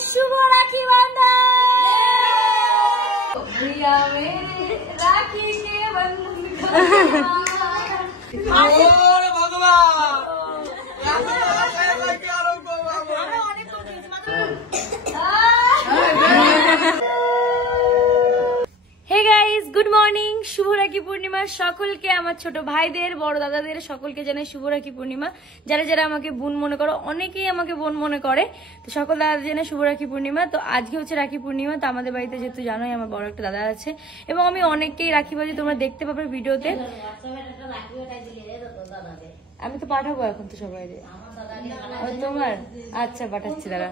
शुभ राखी बंधन। भैया मेरे राखी के बंधन हे गाइस गुड मॉर्निंग शुभ राखी पूर्णिमा सकलके आमार छोटो भाईदेर बड़ दादादेर सकलके जानाई शुभ राखी पूर्णिमा। যারা যারা আমাকে বোন মনে করো অনেকেই আমাকে বোন মনে করে তো সকল দাদাদের জানাই শুভ রাখি পূর্ণিমা। তো আজকে হচ্ছে রাখি পূর্ণিমা। তো আমাদের বাড়িতে যেহেতু জানোই আমার বড় একটা দাদা আছে এবং আমি অনেককেই রাখি বাজি তোমরা দেখতে পাবে ভিডিওতে। আমি তো পাঠাবো এখন তো সবাই তোমার আচ্ছা পাঠাচ্ছি দাঁড়া।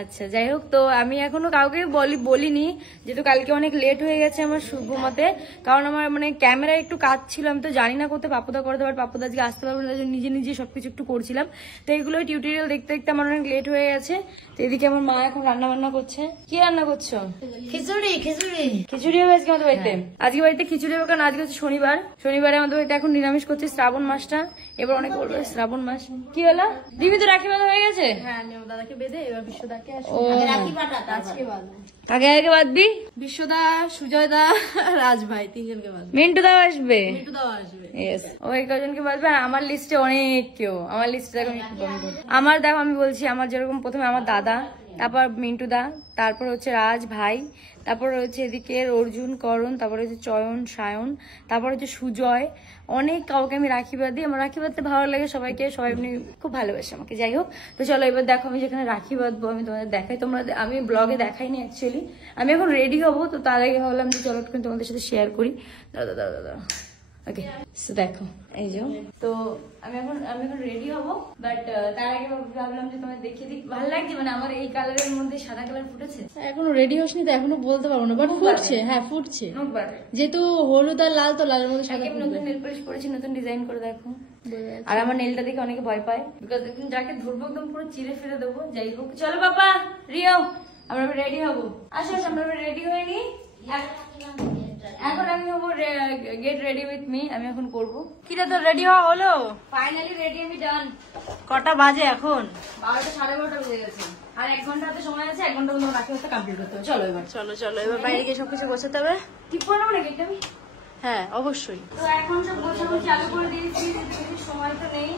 আচ্ছা যাই হোক তো আমি এখনো কাউকে বলিনি যেহেতু কালকে অনেক লেট হয়ে গেছে আমার ঘুমাতে, কারণ আমার মানে ক্যামেরা একটু কাজ ছিল, আমি তো জানি না কোথায় পাপুদা করতে পারে, পাপুদা আজকে আসতে পারবো না, নিজে নিজে সবকিছু একটু করছিলাম। তো এইগুলো টিউটোরিয়াল দেখতে দেখতে আমার অনেক লেট হয়ে গেছে। তো এদিকে আমার মা এখন রান্না বান্না করছে। কি রান্না করছো? খিচুড়ি। খিচুড়ি খিচুড়ি হবে আজকে আমাদের বাড়িতে। আজকে বাড়িতে খিচুড়ি হবে কারণ আজকে হচ্ছে শনিবার। শনিবারে আমাদের বাড়িতে এখন নিরামিষ করছে শ্রাবণ মাসটা। এবার অনেক বলবে শ্রাবণ মাস কি হলো দিবি তো রাখি বাঁধা হয়ে গেছে। হ্যাঁ দাদাকে বেঁধে এবার বিশ্বদাকে আগে আগে বাঁধবি। বিশ্বদা সুজয় দা রাজ ভাই তিনজনকে বাঁধবে। মিন্টু দাও আসবে। মিন্টু দাও আসবে ওই কজনকে বাঁধবে। আর আমার লিস্টে অনেক কেউ আমার লিস্টে দেখো আমার দেখো আমি বলছি আমার যেরকম প্রথমে আমার দাদা, তারপর মিন্টু দা, তারপর হচ্ছে রাজ ভাই, তারপর হচ্ছে এদিকে অর্জুন করণ, তারপর হচ্ছে চয়ন সায়ন, তারপর হচ্ছে সুজয়, অনেক কাউকে আমি রাখি বাঁধি। আমার রাখি বাঁধতে ভালো লাগে সবাইকে, সবাই এমনি খুব ভালোবাসে আমাকে। যাই হোক তো চলো এবার দেখো আমি যেখানে রাখি বাঁধবো আমি তোমাদের দেখাই। তোমরা আমি ব্লগে দেখাইনি অ্যাকচুয়ালি। আমি এখন রেডি হবো তো তার আগে ভাবলাম যে চলো একটু তোমাদের সাথে শেয়ার করি। দাদা দাদা দাদা ওকে দেখো এই যে তো আমি এখন রেডি হবো, বাট তার আগে ভাবলাম যে তোমার দেখিয়ে দিই। ভালো লাগছে মানে আমার এই কালারের মধ্যে সাদা কালার ফুটেছে। এখনো রেডি হসনি তো এখনো বলতে পারবো না, বাট ফুটছে। হ্যাঁ ফুটছে যেহেতু হলুদ আর লাল তো লালের মধ্যে সাদা। নতুন নেল পলিশ করেছি, নতুন ডিজাইন করে দেখো। আর আমার নেলটা দেখে অনেকে ভয় পায় বিকজ যাকে ধরবো একদম পুরো চিরে ফিরে দেবো। যাই হোক চলো বাবা রিও আমরা রেডি হবো। আসো আমরা রেডি হয়ে নি। এখন আমি হবো গেট রেডি উইথ মি। আমি এখন করবো কিরা তোর রেডি হওয়া হলো? ফাইনালি রেডি আমি ডান। কটা বাজে এখন? 12টা 12:30 বেজে গেছে। আর 1 ঘন্টা হাতে সময় আছে, 1 ঘন্টা মধ্যে রাখি হতে কমপ্লিট করতে হবে। চলো এবার চলো এবার বাইরে গিয়ে সবকিছু গোছাতে হবে। ঠিক করে নেবো না গেটটা আমি? হ্যাঁ অবশ্যই। তো এখন সব গোছানো চালু করে দিয়েছি, সময় তো নেই।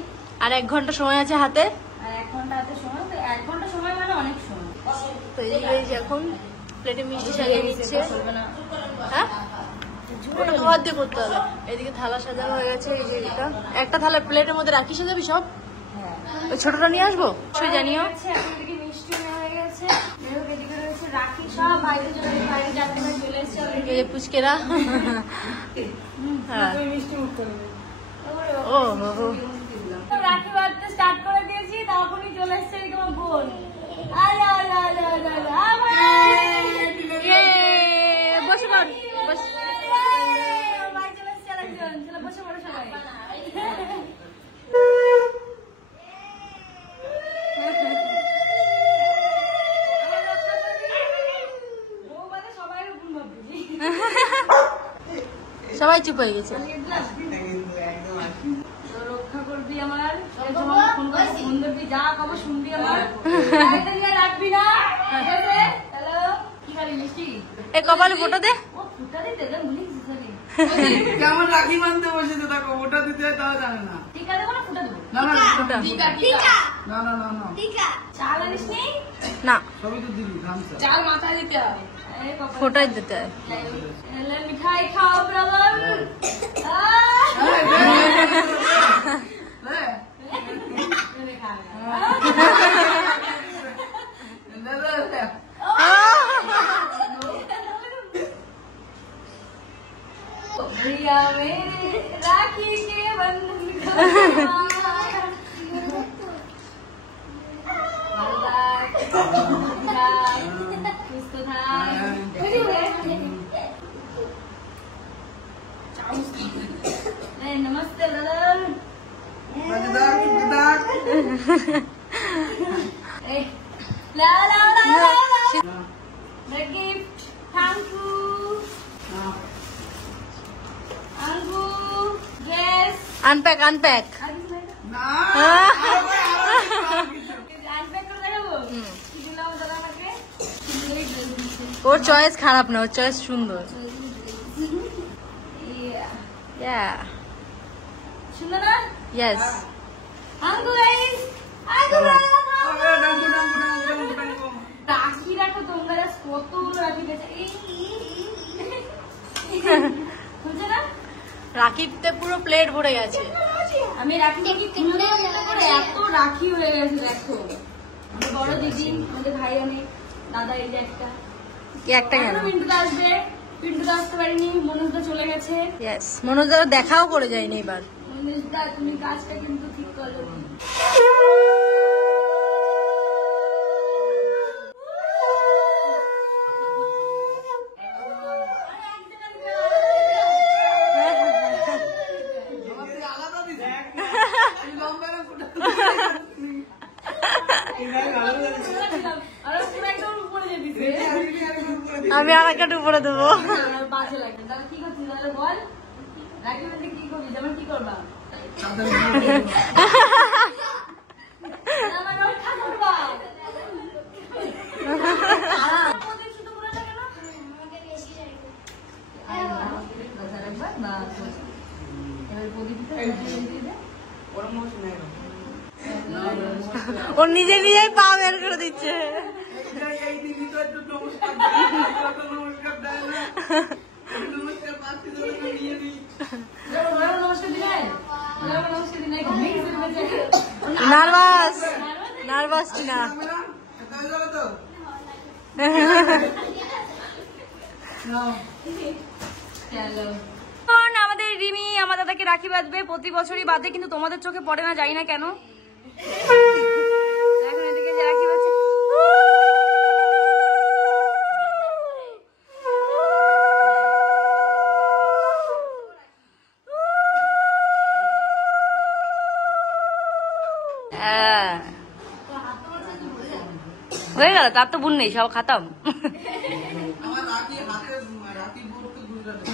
আর 1 ঘন্টা সময় আছে হাতে। আর 1 ঘন্টা হাতে সময়, তো 1 ঘন্টা সময় মানে অনেক সময়। তো এই যে এখন প্লেটে মিষ্টি সাজিয়ে নিচ্ছে। হ্যাঁ ওটা তোমার দিয়ে করতে হবে। এদিকে থালা সাজানো হয়ে গেছে। এই যে এটা একটা থালা প্লেটের মধ্যে রাখি সাজাবি সব। ওই ছোটটা নিয়ে আসবো সেই জানিও। এদিকে মিষ্টি হয়ে গেছে, এদিকে রয়েছে রাখি সব বাইরে চলে বাইরে যাতে চলে এসেছে। এই যে পুচকেরা হ্যাঁ মিষ্টি উঠতে হবে। ও রাখি বাঁধতে স্টার্ট করে দিয়েছি, তখনই চলে এসেছে তোমার বোন। বসে পড় বসে পড়ো সবাই। সবাই চুপ হয়ে গেছে। রক্ষা করবি আমার, ফোন করবি, যা খবর শুনবি আমার, রাখবি না। হ্যালো কি খাবি মিষ্টি? এই কপালে ফোটা দে। ও ফোটা দিতে ভুলে গেছিস। কেমন রাখি মানতে বসে তো দেখো ফোটা দিতে হয় তাও জানে না। টিকা দেবো না ফোটা দেবো? না না ফোটা টিকা টিকা না না না না টিকা। চাল আনিস নি? না সবই তো দিবি গামছা। চাল মাথায় দিতে হয়, ফোটাই দিতে হয়। মিঠাই খাও ব্রাদার। भैया मेरे राखी के बंधन नमस्ते ब्रदर। ला ला ला the gift. Thank you. Angu. Yes. Unpack. Unpack করে দেখাবো। কি দিলাম দাদা আমাকে? ওর চয়েস খারাপ না, ওর চয়েস সুন্দর। সুন্দর না? ইয়েস। রাখি রাখো তোমরা, কতগুলো রাখি গেছে। রাখিতে পুরো প্লেট ভরে গেছে। আমি রাখি এত রাখি হয়ে গেছে দেখো। আমার বড় দিদি, আমাদের ভাই অনেক, দাদা এই যে একটা কেন পিন্টুদা আসবে, পিন্টুদা আসতে পারিনি, মনোজদা চলে গেছে। ইয়েস, মনোজদা দেখাও করে যায়নি এবার। মনোজদা তুমি কাজটা কিন্তু ঠিক করো। আমি আর একটা উপরে দেবো। কি করছিস বল, কি করবি, যেমন কি করবা? ও নিজে নিজেই পা বের করে দিচ্ছে। নার্ভাস নার্ভাস না, আমাদের রিমি আমার দাদাকে রাখি বাঁধবে প্রতি বছরই বাঁধে, কিন্তু তোমাদের চোখে পড়ে না, জানি না কেন। এখন এদিকে যে রাখি বাঁধছে, হয়ে গেল, তার তো বোন নেই, সব খাতাম।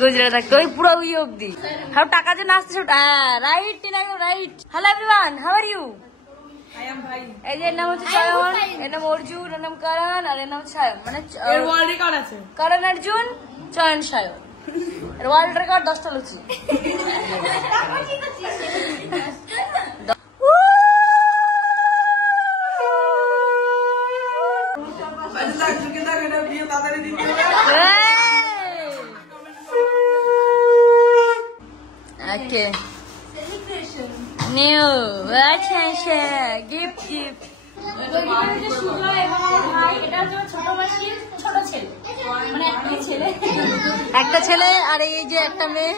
গুজরাট থাকতো ওই পুরো ওই অব্দি, আর টাকা যে নাচতে right right. Hello everyone, how are you? এই যে এর নাম হচ্ছে চয়ন, এর নাম অর্জুন, এর নাম করণ, আর এর নাম সায়ন। মানে ওয়ার্ল্ড রেকর্ড আছে করণ অর্জুন, চয়ন সায়ন, এর ওয়ার্ল্ড রেকর্ড 10টা লুচি। Okay. New, আচ্ছা গিফট গিফট। একটা ছেলে আর এই যে একটা মেয়ে।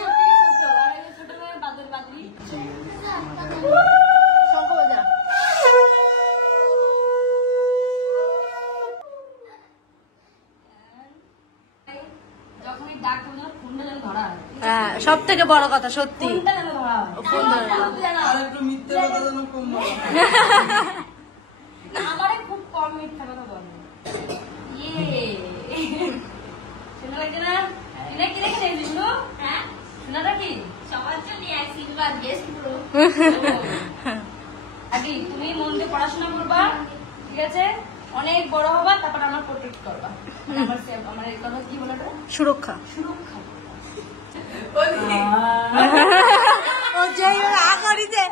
সব থেকে বড় কথা সত্যি, আমারে খুব কম মিথ্যা কথা বলে। তুমি মন দিয়ে পড়াশোনা করবা, ঠিক আছে, অনেক বড় হবা, তারপর আমার প্রোটেক্ট করবা। আমার এই কথা কি বলে, সুরক্ষা। সুরক্ষা ও যে আগরিতে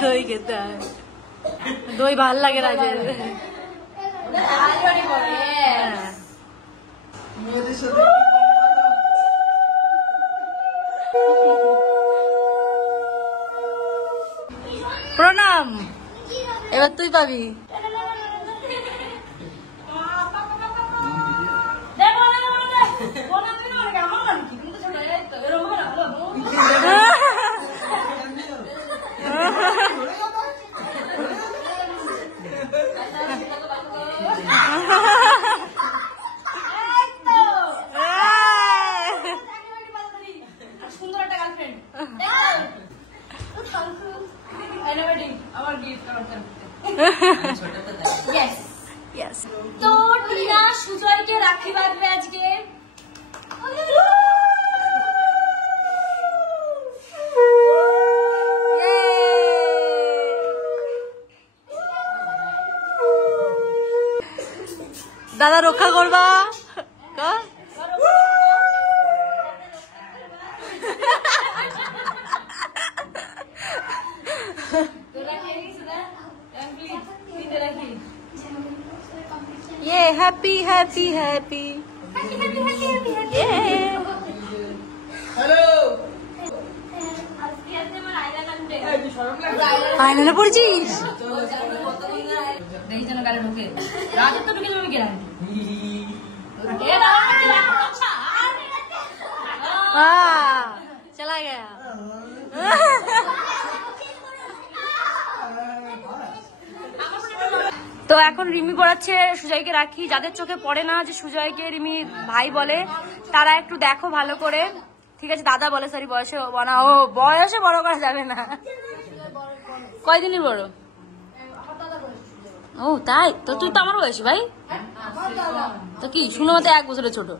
দই খেতে হয়, দই ভাল লাগে রাজের। প্রণাম, এবার তুই পাবি। তো টিনা সুজয়কে রাখি বাঁধবে আজকে। দাদা রক্ষা করবা। Yeah, happy. ফাইনালে পড়ছিস? দেখি যেন গাড়ি ঢুকে, রাজের তো ঢুকে যাবে গ্যারান্টি। চলা গয়া। তো এখন রিমি পড়াচ্ছে সুজয়কে রাখি। যাদের চোখে পড়ে না যে সুজয়কে রিমি ভাই বলে, তারা একটু দেখো ভালো করে, ঠিক আছে? দাদা বলে, সরি বয়সে বনা, ও বয়সে বড় করা যাবে না। কয়দিনই বড়? ও তাই? তো তুই তো আমার বয়সী ভাই। তো কি শুনো মতো 1 বছরের ছোট।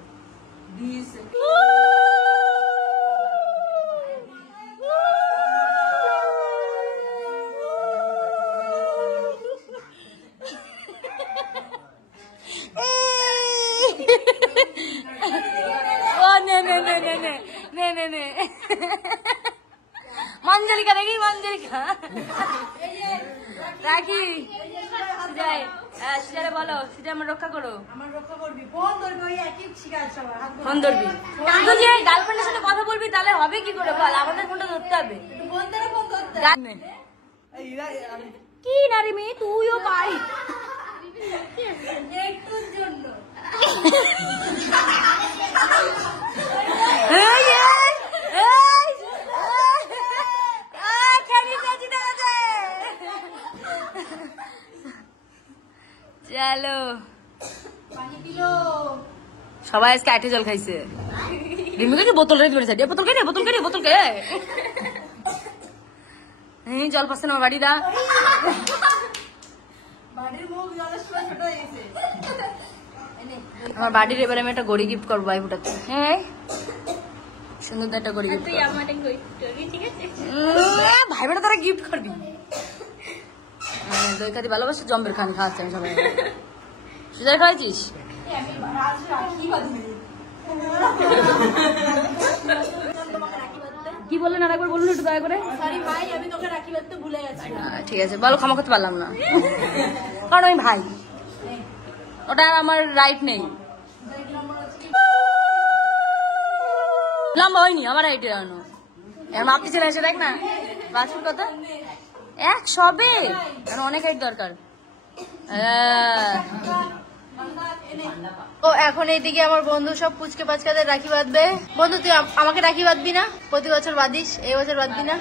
মঞ্জলিকা দেখি, মঞ্জলিকা রাখি। সুজয় বলো, সুজয় আমার রক্ষা করো। ফোন ধরবি? গার্লফ্রেন্ডের সাথে কথা বলবি তাহলে হবে কি করে বল? আমাদের ফোনটা ধরতে হবে। কি নারী মেয়ে, তুইও পাই চলো। সবাই আজকে 8 জল খাইছে। রিমিকে বোতল রেখে দিয়েছে। বোতল কে জল পাচ্ছে না বাড়িটা। আমার বাড়ির এবারে আমি একটা গড়ি গিফট করবো ভাই ফুটাতে। হ্যাঁ সুন্দর একটা গড়ি গিফট। ভাই বেটা তারা গিফট করবি। দই খাতে ভালোবাসে, জম্বের খান খাওয়াচ্ছে আমি সবাই। সুজয় খাওয়াইছিস? কি বললেন আর একবার বলুন একটু দয়া করে। সরি ভাই, আমি তোকে রাখি বাঁধতে ভুলে গেছি। ঠিক আছে বলো, ক্ষমা করতে পারলাম না কারণ আমি ভাই, ওটা আমার রাইট নেই। লম্বা হয়নি আমার রাইটে জানো। এরম আপনি চলে এসে দেখ না বাথরুম কত 1 সবে, অনেক হাইট দরকার। ও এখন এইদিকে আমার বন্ধু সব পুচকে পাচকাদের রাখি বাঁধবে। বন্ধু তুই আমাকে রাখি বাঁধবি না? প্রতি বছর বাঁধিস, এই বছর বাঁধবি না?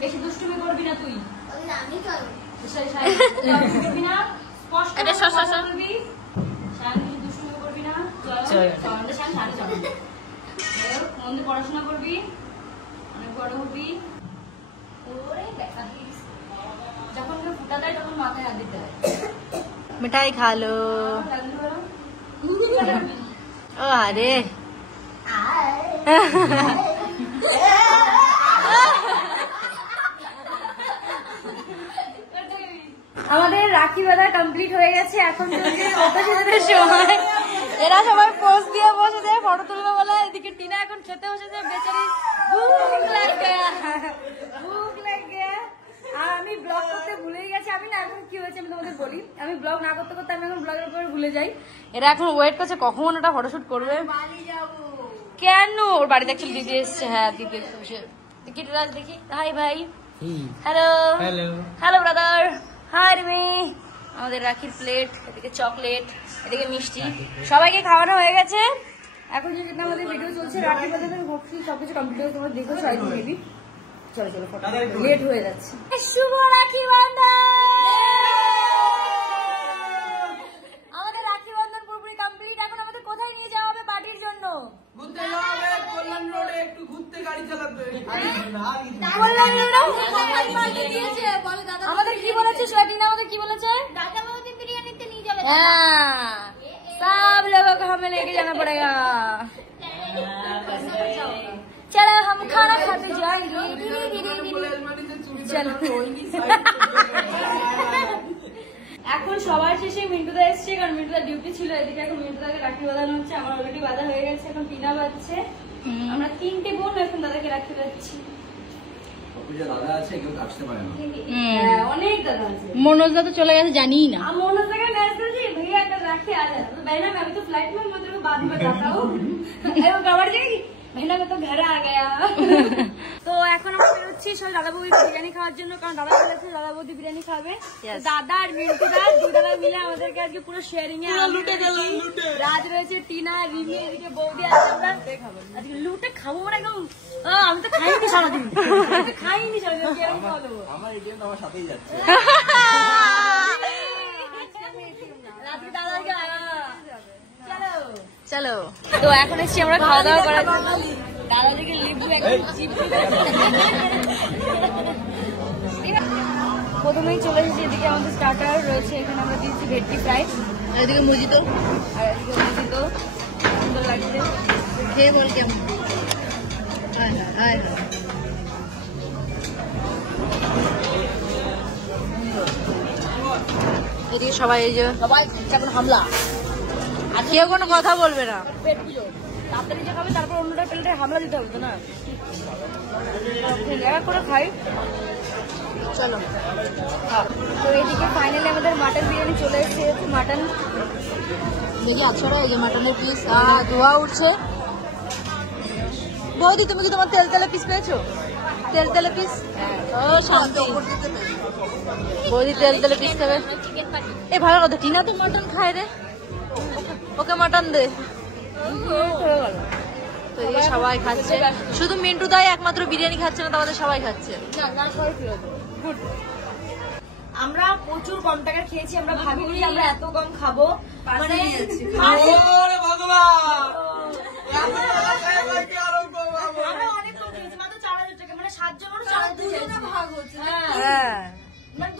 বেশি দুষ্টুমি করবি না তুই। পড়াশোনা করবি, অনেক বড় হবি। যখন ফুটা দেয় তখন মাথায় হাত দিতে হয়। মিঠাই খালো। ও আরে আমাদের রাখি বাঁধা কমপ্লিট হয়ে গেছে। এখন সময় এরা সবাই পোজ দিয়ে বসেছে, ফটো তুলবে বলে। এদিকে টিনা এখন খেতে বসেছে, বেচারি ভুক লাগে। আর আমি ব্লগ করতে ভুলেই গেছি। আমি না এখন কি হয়েছে আমি তোমাদের বলি, আমি ব্লগ না করতে করতে আমি এখন ব্লগের উপরে ভুলে যাই। এরা এখন ওয়েট করছে কখন ওটা ফটোশুট করবে। কেন? ওর বাড়িতে অ্যাকচুয়ালি দিদি এসছে। হ্যাঁ দিদি দেখি। হাই ভাই। Hello hello brother. Hi Rimi. আমাদের রাখির প্লেট, এদিকে চকলেট, এদিকে মিষ্টি, সবাইকে খাওয়ানো হয়ে গেছে। এখন যেটা আমাদের ভিডিও চলছে রাখি বাঁধাতে, সবকিছু কমপ্লিট হয়ে তোমরা দেখো। চলো চলো ফটো লেট হয়ে যাচ্ছে। শুভ রাখি বন্ধন। আমাদের রাখি বন্ধন পুরোপুরি কমপ্লিট। এখন আমাদের কোথায় নিয়ে যাওয়া হবে পার্টির জন্য? ঘুরতে যাওয়া হবে কল্যাণ রোডে, একটু ঘুরতে গাড়ি চালাতে। আমাদের কি বলেছে সোয়াটিনা? আমাদের কি বলেছে? দাদা বৌদি বিরিয়ানিতে নিয়ে যাবে। হ্যাঁ, सब लोगों को हमें लेके जाना पड़ेगा। चलो हम खाना खाते जाएंगे। चलो এখন সবার শেষে মিন্টুদা এসছে, কারণ মিন্টুদা ডিউটি ছিল। এদিকে এখন মিন্টুদাকে রাখি বাঁধানো হচ্ছে। আমার অলরেডি বাঁধা হয়ে গেছে, এখন টিনা বাজছে। আমরা 3টে বোন এখন দাদাকে রাখি বাঁধছি। অনেক দাদা আছে। মনোজদা তো চলে গেছে, জানি না। মনোজদাকে মেসেজ করেছি, ভাইয়া একটা রাখি आ जाना। तो बहना मैं अभी तो फ्लाइट में, मैं तेरे को बाद में बताता हूँ। वो कवर जाएगी बहना, मैं तो घर आ गया। তো এখন আমরা বেরোচ্ছি সবাই দাদা বৌদি বিরিয়ানি খাওয়ার জন্য, কারণ দাদা বলেছে দাদা বৌদি বিরিয়ানি খাবে। দাদা আর মিন্টুদা দুই দাদা মিলে আমাদেরকে আজকে পুরো শেয়ারিং এ লুটে গেল। রাজ রয়েছে, টিনা, রিমি, এদিকে বৌদি আছে। আমরা আজকে লুটে খাবো মানে একদম। আমি তো খাইনি সারাদিন, খাইনি সারাদিন। কেমন খাওয়া আমার এটিএম তো আমার সাথেই যাচ্ছে। চলো। তো এখন এসছি আমরা খাওয়া দাওয়া করার জন্য। দাদাদিকে লিবু একদম চিপে প্রথমেই চলে এসেছি। এদিকে আমাদের স্টার্টার রয়েছে, এখানে আমরা দিয়েছি ভেটকি ফ্রাই, এদিকে মুজিত, আর এদিকে মুজিত। সুন্দর লাগছে, খেয়ে বল কেমন। এদিকে সবাই, এই যে সবাই এখন হামলা। আর কেউ কোনো কথা বলবে না। পেট পুজো তাড়াতাড়ি যে খাবে, তারপর অন্যটা প্লেটে হামলা দিতে হবে তো না। এক করে খাই, চলো। তো এদিকে ফাইনালি আমাদের মাটন বিরিয়ানি চলে এসেছে। মাটন দেখি আচ্ছা, এই যে মাটনের পিস ধোয়া উঠছে। বৌদি তুমি কি তোমার তেল তেলে পিস পেয়েছো? তেল তেলে পিস? ও শান্তি, বৌদি তেল তেলে পিস খাবে। এ ভালো কথা, টিনা তো মাটন খায় রে, ওকে মাটন দে। তো এদিকে সবাই খাচ্ছে, শুধু মিন্টু দাই একমাত্র বিরিয়ানি খাচ্ছে না, আমাদের সবাই খাচ্ছে। আমরা প্রচুর কম টাকা খেয়েছি। আমরা ভাবিনি আমরা এত কম খাবো, মানে ওরে ভগবান, আমরা অনেক কম খেয়েছি, মাত্র 4000 টাকা। মানে 7 জনের 4000 ভাগ হচ্ছে। হ্যাঁ,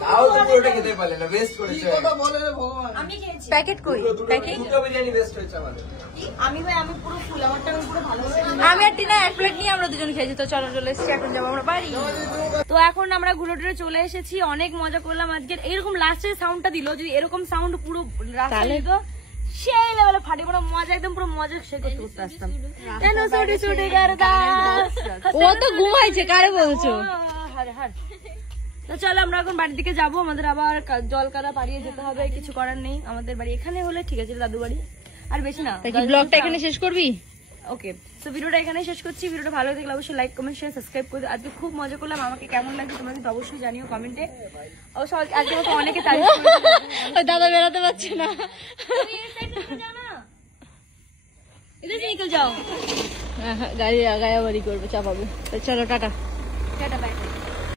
তাও তো পুরোটা খেতে পারলে না, বেস্ট করেছে। কি কথা বলে রে ভগবান, আমি খেয়েছি। প্যাকেট কই? প্যাকেট দুটো বিরিয়ানি বেস্ট হয়েছে আমাদের। আমি পুরো ফুল, আমারটা আমি পুরো ভালোভাবে। আমি আর টিনা এক প্লেট নিয়ে আমরা দুজন খেয়েছি। তো চলো চলে এসেছি, এখন যাবো আমরা বাড়ি। তো এখন আমরা ঘুরে টুরে চলে এসেছি। অনেক মজা করলাম আজকে। এরকম লাস্টের সাউন্ডটা দিল, যদি এরকম সাউন্ড পুরো রাস্তায় দিত, সেই লেভেলে ফাটি পুরো মজা, একদম পুরো মজা সে করতে করতে আসতাম। কেন ছুটি ছুটি করতা? ও তো ঘুমাইছে, কারে বলছো? তো চলো আমরা এখন বাড়ির দিকে যাবো। আমাদের আবার জল কাদা পাড়িয়ে যেতে হবে, কিছু করার নেই। আমাদের বাড়ি এখানে হলে ঠিক আছে, দাদু বাড়ি আর বেশি না। ব্লগটা এখানে শেষ করবি? ওকে, তো ভিডিওটা এখানে শেষ করছি। ভিডিওটা ভালো লাগলে অবশ্যই লাইক কমেন্ট শেয়ার সাবস্ক্রাইব করে। আজকে খুব মজা করলাম, আমাকে কেমন লাগছে তোমরা কিন্তু অবশ্যই জানিও কমেন্টে। অবশ্য আজকে মতো অনেকে তারিফ করেছে। দাদা বেরোতে পারছে না, এদিকে নিকল যাও, গাড়ি আগায় বাড়ি করবে, চাপাবে। চলো টাটা।